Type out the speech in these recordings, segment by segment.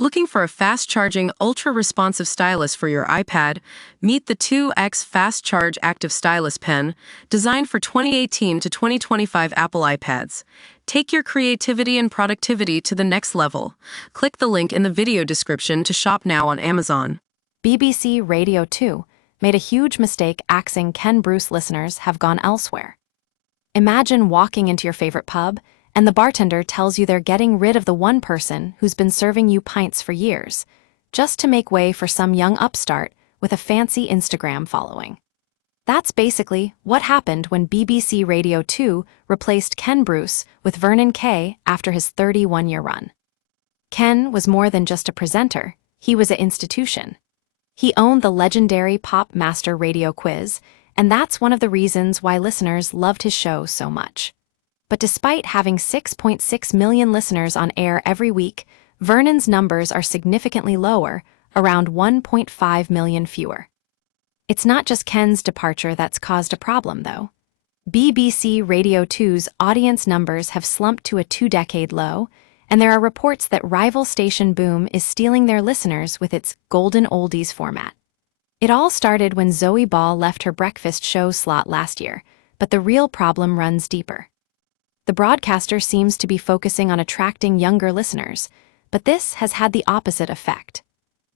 Looking for a fast-charging, ultra-responsive stylus for your iPad? Meet the 2X Fast Charge Active Stylus Pen, designed for 2018 to 2025 Apple iPads. Take your creativity and productivity to the next level. Click the link in the video description to shop now on Amazon. BBC Radio 2 made a huge mistake axing Ken Bruce listeners have gone elsewhere. Imagine walking into your favorite pub, and the bartender tells you they're getting rid of the one person who's been serving you pints for years, just to make way for some young upstart with a fancy Instagram following. That's basically what happened when BBC Radio 2 replaced Ken Bruce with Vernon Kay after his 31-year run. Ken was more than just a presenter, he was an institution. He owned the legendary Pop Master radio quiz, and that's one of the reasons why listeners loved his show so much. But despite having 6.6 million listeners on air every week, Vernon's numbers are significantly lower, around 1.5 million fewer. It's not just Ken's departure that's caused a problem, though. BBC Radio 2's audience numbers have slumped to a two-decade low, and there are reports that rival station Boom is stealing their listeners with its golden oldies format. It all started when Zoe Ball left her breakfast show slot last year, but the real problem runs deeper. The broadcaster seems to be focusing on attracting younger listeners, but this has had the opposite effect.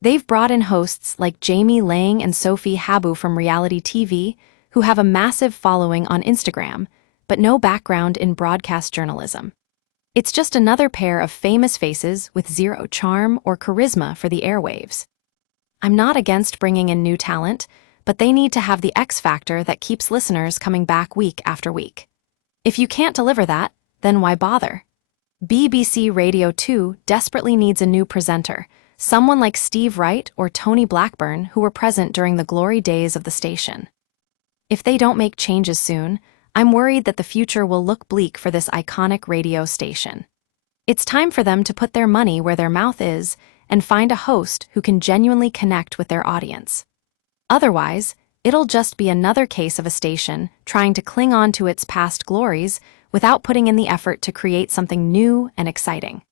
They've brought in hosts like Jamie Lang and Sophie Habu from reality TV, who have a massive following on Instagram, but no background in broadcast journalism. It's just another pair of famous faces with zero charm or charisma for the airwaves. I'm not against bringing in new talent, but they need to have the X factor that keeps listeners coming back week after week. If you can't deliver that, then why bother? BBC Radio 2 desperately needs a new presenter, someone like Steve Wright or Tony Blackburn who were present during the glory days of the station. If they don't make changes soon, I'm worried that the future will look bleak for this iconic radio station. It's time for them to put their money where their mouth is and find a host who can genuinely connect with their audience. Otherwise, it'll just be another case of a station trying to cling on to its past glories without putting in the effort to create something new and exciting.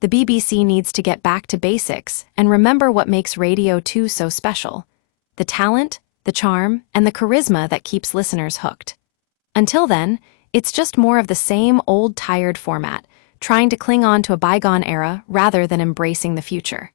The BBC needs to get back to basics and remember what makes Radio 2 so special: the talent, the charm, and the charisma that keeps listeners hooked. Until then, it's just more of the same old tired format, trying to cling on to a bygone era rather than embracing the future.